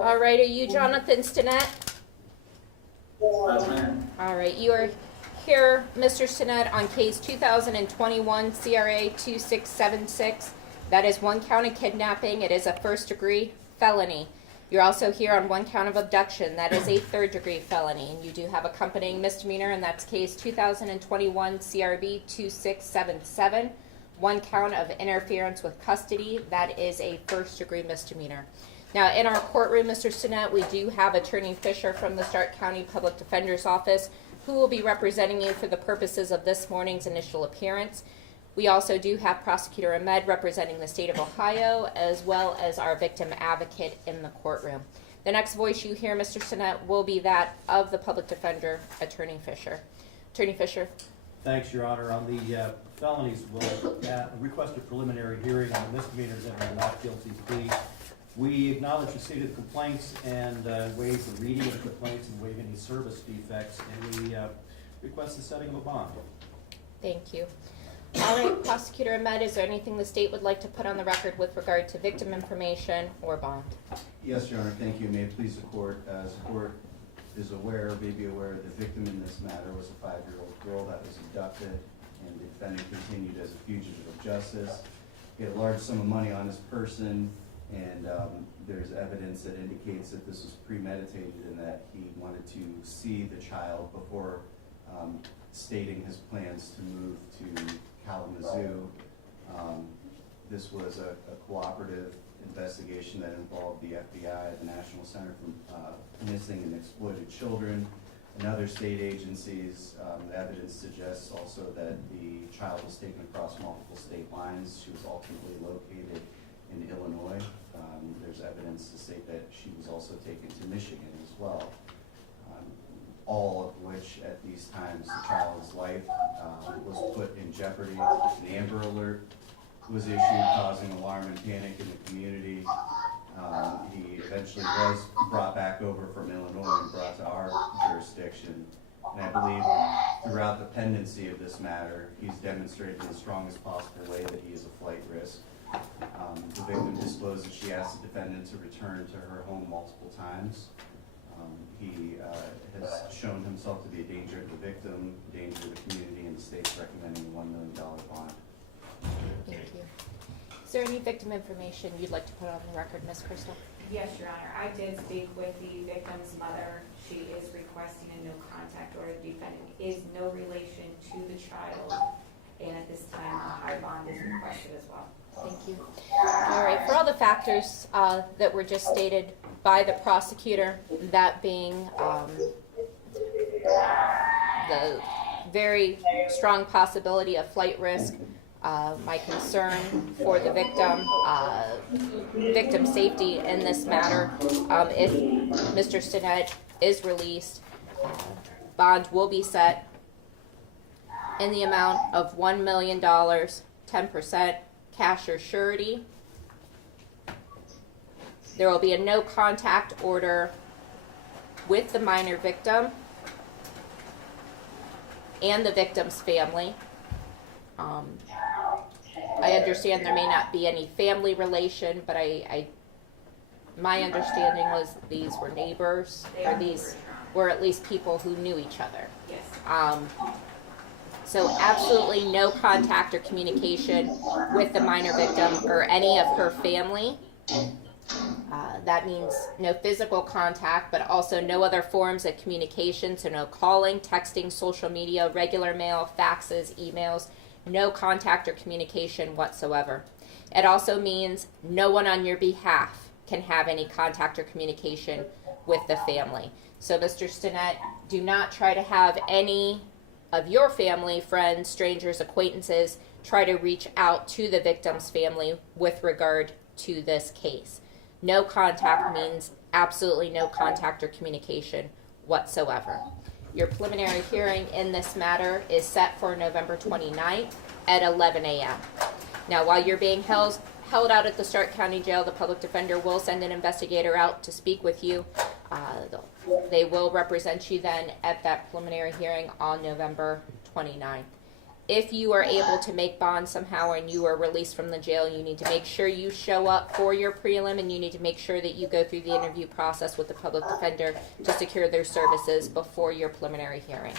All right, are you Jonathan Stinnett? Yes, ma'am. All right, you are here, Mr. Stinnett, on case 2021 CRA 2676. That is one count of kidnapping. It is a first-degree felony. You're also here on one count of abduction. That is a third-degree felony. And you do have accompanying misdemeanor, and that's case 2021 CRB 2677. One count of interference with custody. That is a first-degree misdemeanor. Now, in our courtroom, Mr. Stinnett, we do have Attorney Fisher from the Stark County Public Defender's Office, who will be representing you for the purposes of this morning's initial appearance. We also do have Prosecutor Ahmed representing the state of Ohio, as well as our victim advocate in the courtroom. The next voice you hear, Mr. Stinnett, will be that of the public defender, Attorney Fisher. Attorney Fisher. Thanks, Your Honor. On the felonies, we'll request a preliminary hearing on the misdemeanors and a not guilty plea. We acknowledge receipt of the complaints and waive the reading of the complaints and waive any service defects, and we request the setting of a bond. Thank you. All right, Prosecutor Ahmed, is there anything the state would like to put on the record with regard to victim information or bond? Yes, Your Honor, thank you. May it please the court, as the court is aware, may be aware, the victim in this matter was a 5-year-old girl that was abducted, and the defendant continued as a fugitive of justice. He had a large sum of money on his person, and there's evidence that indicates that this was premeditated and that he wanted to see the child before stating his plans to move to Kalamazoo. This was a cooperative investigation that involved the FBI, the National Center for Missing and Exploited Children, and other state agencies. The evidence suggests also that the child was taken across multiple state lines. She was ultimately located in Illinois. There's evidence to state that she was also taken to Michigan as well. All of which at these times the child's life was put in jeopardy. An Amber Alert was issued, causing alarm and panic in the community. He eventually was brought back over from Illinois and brought to our jurisdiction. And I believe throughout the pendency of this matter, he's demonstrated in the strongest possible way that he is a flight risk. The victim disclosed that she asked the defendant to return to her home multiple times. He has shown himself to be a danger to the victim, a danger to the community, and the state's recommending a $1 million bond. Thank you. Is there any victim information you'd like to put on the record, Ms. Crystal? Yes, Your Honor. I did speak with the victim's mother. She is requesting a no contact order. The defendant is no relation to the child, and at this time a high bond is requested as well. Thank you. All right, for all the factors that were just stated by the prosecutor, that being the very strong possibility of flight risk, my concern for the victim safety in this matter, if Mr. Stinnett is released, bond will be set in the amount of $1 million, 10% cash or surety. There will be a no contact order with the minor victim and the victim's family. I understand there may not be any family relation, but my understanding was these were neighbors, or these were at least people who knew each other. Yes. So absolutely no contact or communication with the minor victim or any of her family. That means no physical contact, but also no other forms of communication, so no calling, texting, social media, regular mail, faxes, emails, no contact or communication whatsoever. It also means no one on your behalf can have any contact or communication with the family. So Mr. Stinnett, do not try to have any of your family, friends, strangers, acquaintances try to reach out to the victim's family with regard to this case. No contact means absolutely no contact or communication whatsoever. Your preliminary hearing in this matter is set for November 29th at 11 a.m. Now, while you're being held out at the Stark County Jail, the public defender will send an investigator out to speak with you. They will represent you then at that preliminary hearing on November 29th. if you are able to make bond somehow and you are released from the jail, you need to make sure you show up for your prelim, and you need to make sure that you go through the interview process with the public defender to secure their services before your preliminary hearing.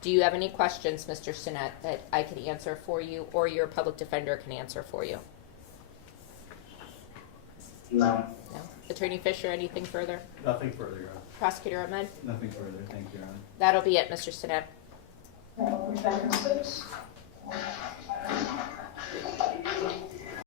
Do you have any questions, Mr. Stinnett, that I can answer for you, or your public defender can answer for you? No. No. Attorney Fisher, anything further? Nothing further, Your Honor. Prosecutor Ahmed? Nothing further, thank you, Your Honor. That'll be it, Mr. Stinnett. Second, please.